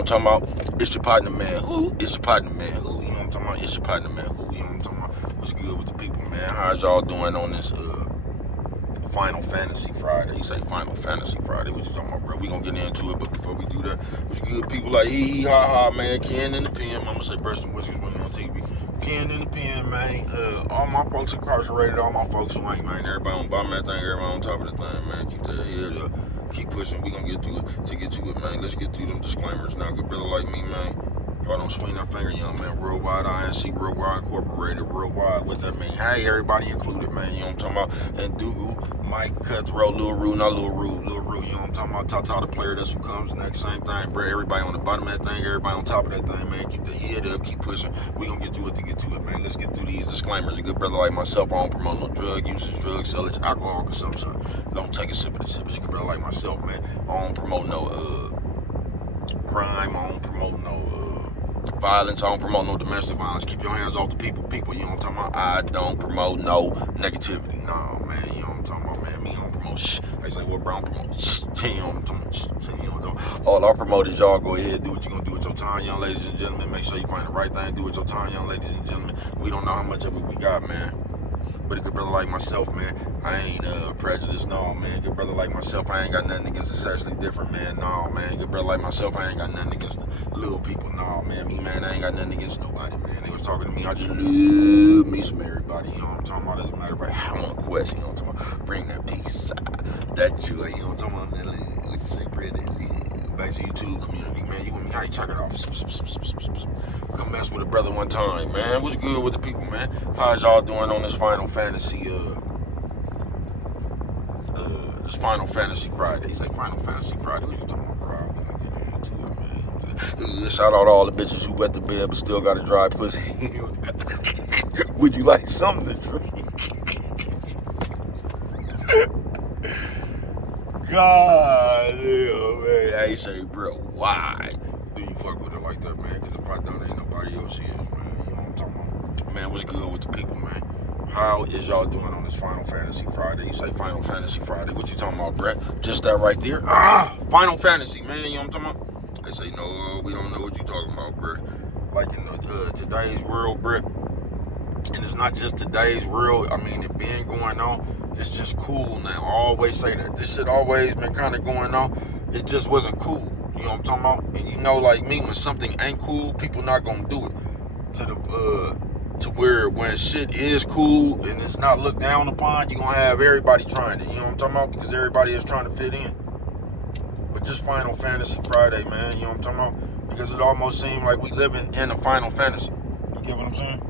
what I'm talking about? It's your partner, man. Who? It's your partner, man. Who? You know what I'm talking about? It's your partner, man. Who? You know what I'm talking about? What's good with the people, man? How's y'all doing on this Final Fantasy Friday? You say Final Fantasy Friday? What you talking about, bro? We gonna get into it, but before we do that, what's good, people like hee ha ha, man? Ken in the pen. Mama say Preston Whiskers when on TV. Ken in the pen, man. All my folks incarcerated, all my folks who ain't, man. Everybody on bottom of that thing, everybody on top of the thing, man. Keep that head up. Keep pushing. We gonna get through it. To get to it, man. Let's get through them disclaimers. Now, good brother like me, man. Y'all don't swing that finger, young man. Worldwide INC, Worldwide Incorporated, Worldwide. What that mean? Hey, everybody included, man. You know what I'm talking about? And Dougal, Mike, Cutthroat, Lil Rue, not Lil Rue, Lil Rue. You know what I'm talking about? Tata, the player, that's who comes next. Same thing, bro. Everybody on the bottom of that thing, everybody on top of that thing, man. Keep the head up, keep pushing. We gonna get through it to get to it, man. Let's get through these disclaimers. A good brother like myself, I don't promote no drug usage, drug sellage, alcohol consumption. Don't take a sip of the sip. A good brother like myself, man. I don't promote no crime. I don't promote no violence. I don't promote no domestic violence. Keep your hands off the people. You know what I'm talking about? I don't promote no negativity. Nah, man. You know what I'm talking about, man. Me, I don't promote shh. They say, well, bro, I don't promote shh. You know what I'm talking about? Shh. You know what I'm talking about? All our promoters, y'all go ahead, do what you're going to do with your time, young ladies and gentlemen. Make sure you find the right thing. Do with your time, young ladies and gentlemen. We don't know how much of it we got, man. But a good brother like myself, man, I ain't prejudiced, no, man. Good brother like myself, I ain't got nothing against the sexually different, man, no, man. Good brother like myself, I ain't got nothing against the little people, no, man. Me, man, I ain't got nothing against nobody, man. They was talking to me, I just love me some everybody, you know what I'm talking about? Doesn't matter if I have a question, you know what I'm talking about? Bring that peace, that joy, you know what I'm talking about? That love, what you say, Brad, that love. Back to YouTube community, man. You with me? How you check it off? Come mess with a brother one time, man. What's good with the people, man? How's y'all doing on this Final Fantasy, this Final Fantasy Friday? You say Final Fantasy Friday? What you talking about, bro? We gonna get into it, man. Shout out to all the bitches who wet the bed but still got a dry pussy. Would you like something to drink? God damn, man. I say, bro, why do you fuck with it like that, man? Because if I don't, ain't nobody else is, man. You know what I'm talking about? Man, what's good with the people, man? How is y'all doing on this Final Fantasy Friday? You say Final Fantasy Friday. What you talking about, Brett? Just that right there? Final Fantasy, man. You know what I'm talking about? They say, no, we don't know what you talking about, Brett. Like in today's world, Brett. And it's not just today's world. I mean, it been going on. It's just cool now. I always say that. This shit always been kind of going on. It just wasn't cool. You know what I'm talking about? And you know, like me, when something ain't cool, people not gonna do it. To where when shit is cool and it's not looked down upon, you gonna have everybody trying it. You know what I'm talking about? Because everybody is trying to fit in. But just Final Fantasy Friday, man. You know what I'm talking about? Because it almost seemed like we living in a Final Fantasy. You get what I'm saying?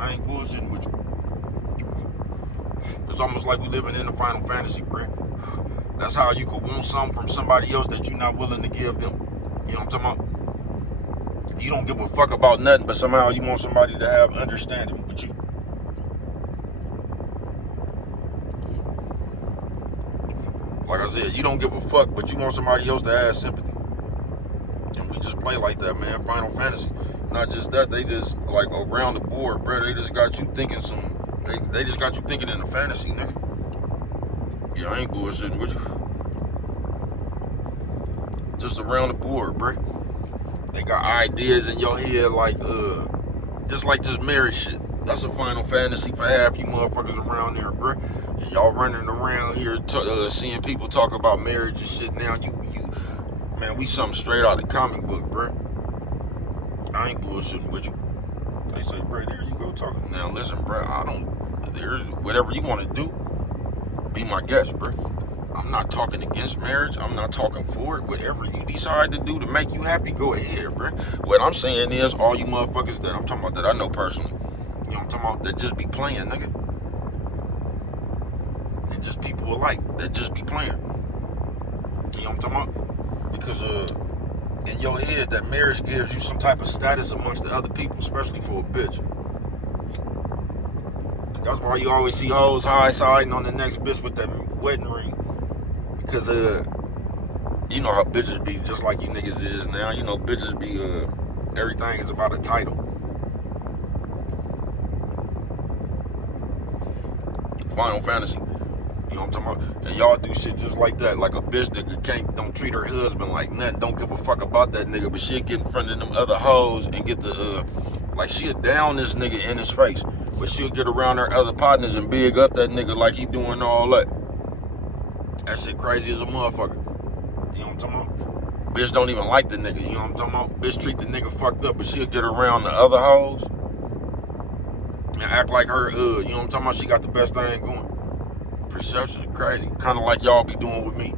I ain't bullshitting with you. It's almost like we living in a Final Fantasy, bruh. That's how you could want something from somebody else that you're not willing to give them. You know what I'm talking about? You don't give a fuck about nothing, but somehow you want somebody to have understanding with you. Like I said, you don't give a fuck, but you want somebody else to have sympathy. And we just play like that, man. Final Fantasy. Not just that, they just, like, around the board, bro, they just got you thinking they just got you thinking in a fantasy, nigga. Yeah, I ain't bullshitting with you. Just around the board, bro. They got ideas in your head like, just like this marriage shit. That's a Final Fantasy for half you motherfuckers around there, bro. And y'all running around here seeing people talk about marriage and shit now. Man, we something straight out of the comic book, bro. I ain't bullshitting with you. They say, bro, there you go talking. Now, listen, bro, whatever you want to do, be my guest, bro. I'm not talking against marriage. I'm not talking for it. Whatever you decide to do to make you happy, go ahead, bro. What I'm saying is, all you motherfuckers that I'm talking about that I know personally, you know what I'm talking about, that just be playing, nigga. And just people alike that just be playing. You know what I'm talking about? Because, in your head, that marriage gives you some type of status amongst the other people, especially for a bitch. That's why you always see hoes high-siding on the next bitch with that wedding ring. Because, you know how bitches be, just like you niggas is now. You know, bitches be, everything is about a title. Final Fantasy. You know what I'm talking about? And y'all do shit just like that. Like a bitch that don't treat her husband like nothing, don't give a fuck about that nigga, but she'll get in front of them other hoes and get the, like she'll down this nigga in his face, but she'll get around her other partners and big up that nigga like he doing all that. That shit crazy as a motherfucker. You know what I'm talking about? Bitch don't even like the nigga, you know what I'm talking about? Bitch treat the nigga fucked up, but she'll get around the other hoes and act like her, you know what I'm talking about? She got the best thing going. Perception is crazy. Kind of like y'all be doing with me.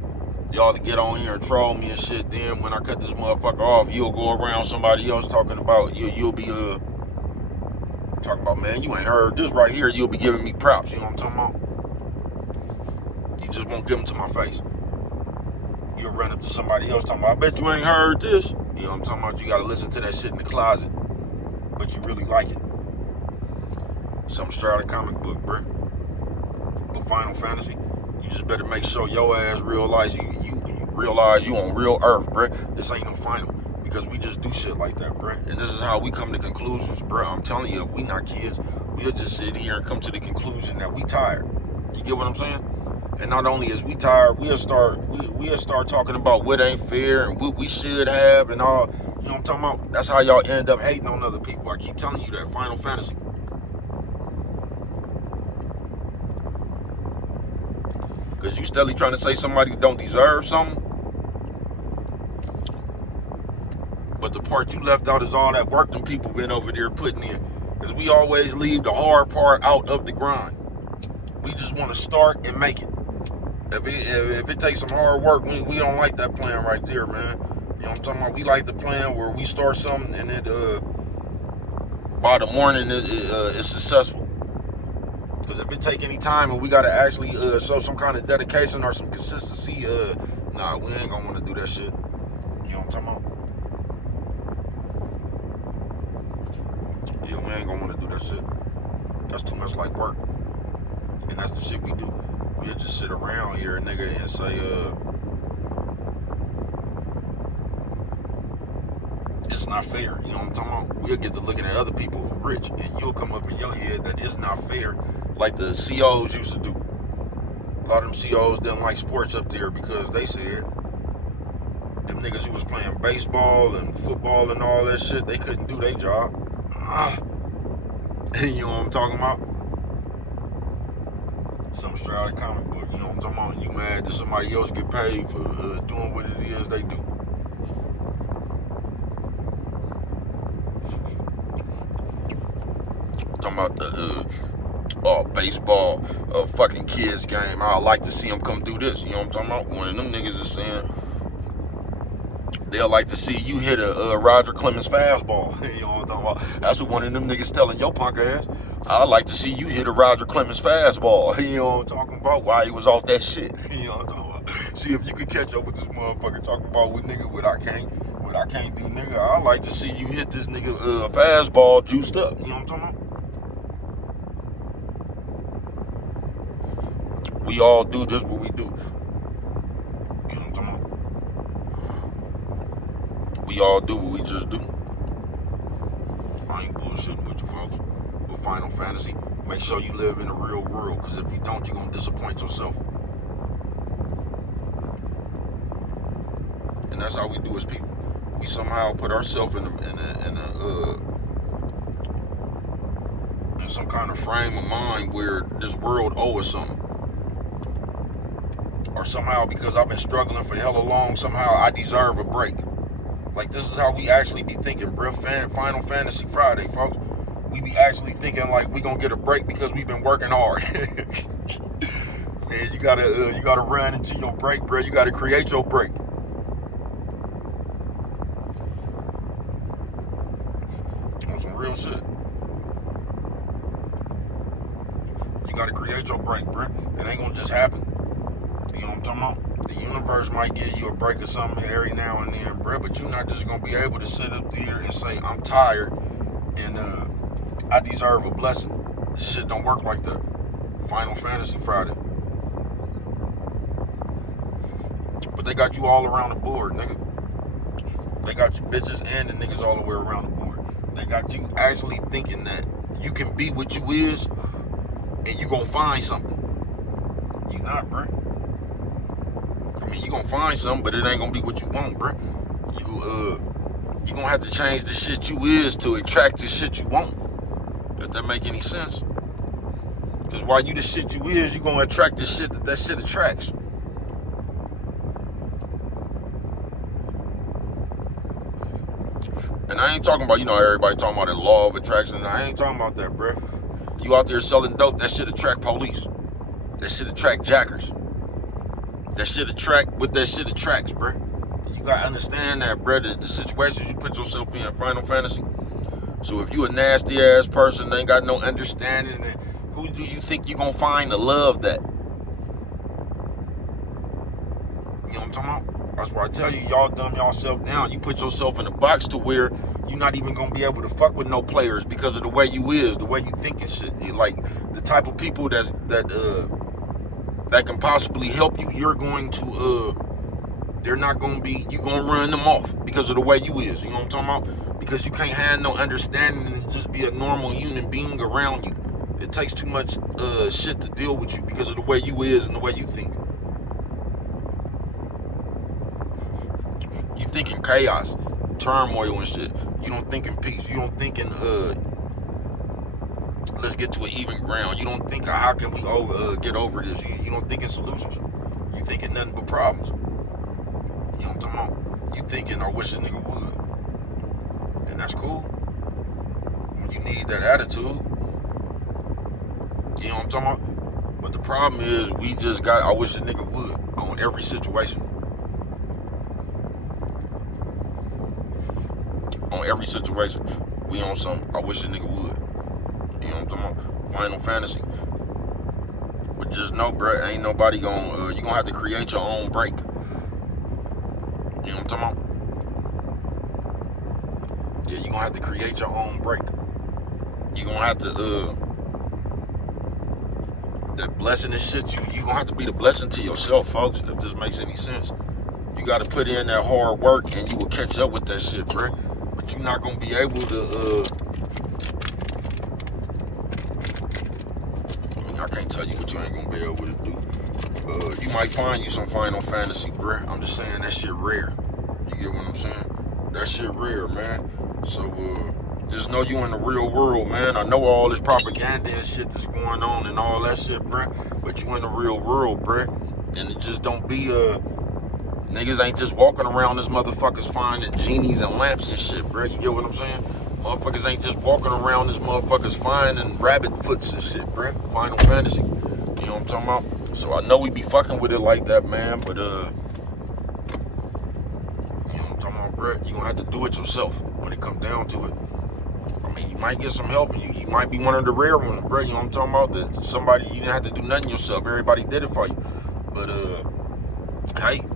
Y'all to get on here and troll me and shit. Then when I cut this motherfucker off, you'll go around somebody else talking about, you'll be talking about, man, you ain't heard this right here. You'll be giving me props. You know what I'm talking about? You just won't give them to my face. You'll run up to somebody else talking about, I bet you ain't heard this. You know what I'm talking about? You got to listen to that shit in the closet. But you really like it. Some straight out of comic book, bruh. But Final Fantasy, you just better make sure your ass realize you realize you on real earth, bruh. This ain't no final. Because we just do shit like that, bruh. And this is how we come to conclusions, bruh. I'm telling you, if we not kids, we'll just sit here and come to the conclusion that we tired. You get what I'm saying? And not only is we tired, we'll start talking about what ain't fair and what we should have and all. You know what I'm talking about? That's how y'all end up hating on other people. I keep telling you that. Final Fantasy. Because you steadily trying to say somebody don't deserve something. But the part you left out is all that work them people been over there putting in. Because we always leave the hard part out of the grind. We just want to start and make it. If it takes some hard work, we don't like that plan right there, man. You know what I'm talking about? We like the plan where we start something and it by the morning it's successful. Because if it take any time and we got to actually show some kind of dedication or some consistency, nah, we ain't going to want to do that shit. You know what I'm talking about? Yeah, we ain't going to want to do that shit. That's too much like work. And that's the shit we do. We'll just sit around here, nigga, and say, it's not fair. You know what I'm talking about? We'll get to looking at other people who rich, and you'll come up in your head that it's not fair, like the COs used to do. A lot of them COs didn't like sports up there because they said them niggas who was playing baseball and football and all that shit, they couldn't do their job. You know what I'm talking about? Some straight out of comic book, you know what I'm talking about? And you mad that somebody else get paid for doing what it is they do. Talking about the baseball fucking kids game. I like to see them come do this. You know what I'm talking about? One of them niggas is saying they'll like to see you hit a Roger Clemens fastball. You know what I'm talking about? That's what one of them niggas telling your punk ass. I'd like to see you hit a Roger Clemens fastball. You know what I'm talking about? Why he was off that shit. You know what I'm talking about? See if you can catch up with this motherfucker talking about what I can't do, nigga. I'd like to see you hit this nigga fastball juiced up. You know what I'm talking about? We all do just what we do. You know what I'm talking about? We all do what we just do. I ain't bullshitting with you folks. But Final Fantasy, make sure you live in the real world, because if you don't, you're going to disappoint yourself. And that's how we do as people. We somehow put ourselves in some kind of frame of mind where this world owes us something. Or somehow, because I've been struggling for hella long, somehow I deserve a break. Like, this is how we actually be thinking, bro. Final Fantasy Friday, folks. We be actually thinking like we gonna get a break because we've been working hard. Man, you gotta run into your break, bro. You gotta create your break. On some real shit. You gotta create your break, bro. It ain't gonna just happen. You know what I'm talking about? The universe might give you a break or something every now and then, bro, but you're not just gonna be able to sit up there and say, I'm tired and I deserve a blessing. This shit don't work like that. Final Fantasy Friday. But they got you all around the board, nigga. They got you bitches and the niggas all the way around the board. They got you actually thinking that you can be what you is and you gonna find something. You not, bro. I mean, you gonna find something, but it ain't gonna be what you want, bro. You gonna have to change the shit you is to attract the shit you want. If that make any sense. Because while you the shit you is, you gonna attract the shit that shit attracts. And I ain't talking about, everybody talking about the law of attraction. I ain't talking about that, bro. You out there selling dope, that shit attract police. That shit attract jackers. That shit attract what that shit attracts, bro. You gotta understand that, bro. The situations you put yourself in Final Fantasy. So if you a nasty ass person, ain't got no understanding, who do you think you gonna find to love that? You know what I'm talking about? That's why I tell you, y'all dumb yourself down. You put yourself in a box to where you're not even gonna be able to fuck with no players because of the way you is, the way you think and shit. You're like the type of people that can possibly help you. You're going to they're not gonna be. You gonna run them off because of the way you is. You know what I'm talking about? Because you can't have no understanding and just be a normal human being around you. It takes too much shit to deal with you because of the way you is and the way you think. You think in chaos, turmoil and shit. You don't think in peace. You don't think in let's get to an even ground. You don't think how can we get over this. You don't think in solutions. You think in nothing but problems. You know what I'm talking about? You thinking I wish a nigga would. And that's cool. When you need that attitude. You know what I'm talking about? But the problem is we just got I wish a nigga would on every situation. On every situation. We on some I wish a nigga would. You know what I'm talking about? Final Fantasy. But just know, bruh, ain't nobody gonna you gonna have to create your own break. You know what I'm talking about? Yeah, you gonna have to create your own break. You gonna have to that blessing and shit, you gonna have to be the blessing to yourself, folks, if this makes any sense. You gotta put in that hard work and you will catch up with that shit, bruh. But you're not gonna be able to I can't tell you what you ain't gonna be able to do. You might find you some Final Fantasy, bruh. I'm just saying that shit rare. You get what I'm saying? That shit rare, man. So just know you in the real world, man. I know all this propaganda and shit that's going on and all that shit, bruh. But you in the real world, bruh. And it just don't be niggas ain't just walking around this motherfuckers finding genies and lamps and shit, bruh. You get what I'm saying? Motherfuckers ain't just walking around this motherfuckers finding rabbit foots and shit, bruh. Final Fantasy. You know what I'm talking about? So I know we be fucking with it like that, man, but you know what I'm talking about, bruh? You gonna have to do it yourself when it comes down to it. I mean, you might get some help, and you might be one of the rare ones, bruh. You know what I'm talking about? That somebody, you didn't have to do nothing yourself. Everybody did it for you. But hey, you know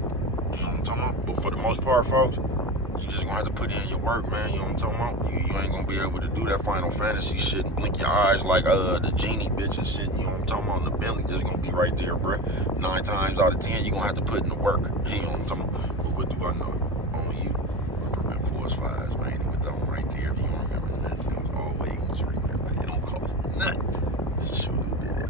what I'm talking about? But for the most part, folks, you just gonna have to put in your work, man. You know what I'm talking about? You ain't gonna be able to do that Final Fantasy shit and blink your eyes like the genie bitch and shit. You know what I'm talking about? And the Bentley just gonna be right there, bruh. 9 times out of 10, you gonna have to put in the work. You know what I'm talking about? But what do I know? Only you prevent forest fires, man. With that one right there, if you don't remember nothing, it was always remember. It don't cost nothing to shoot a bit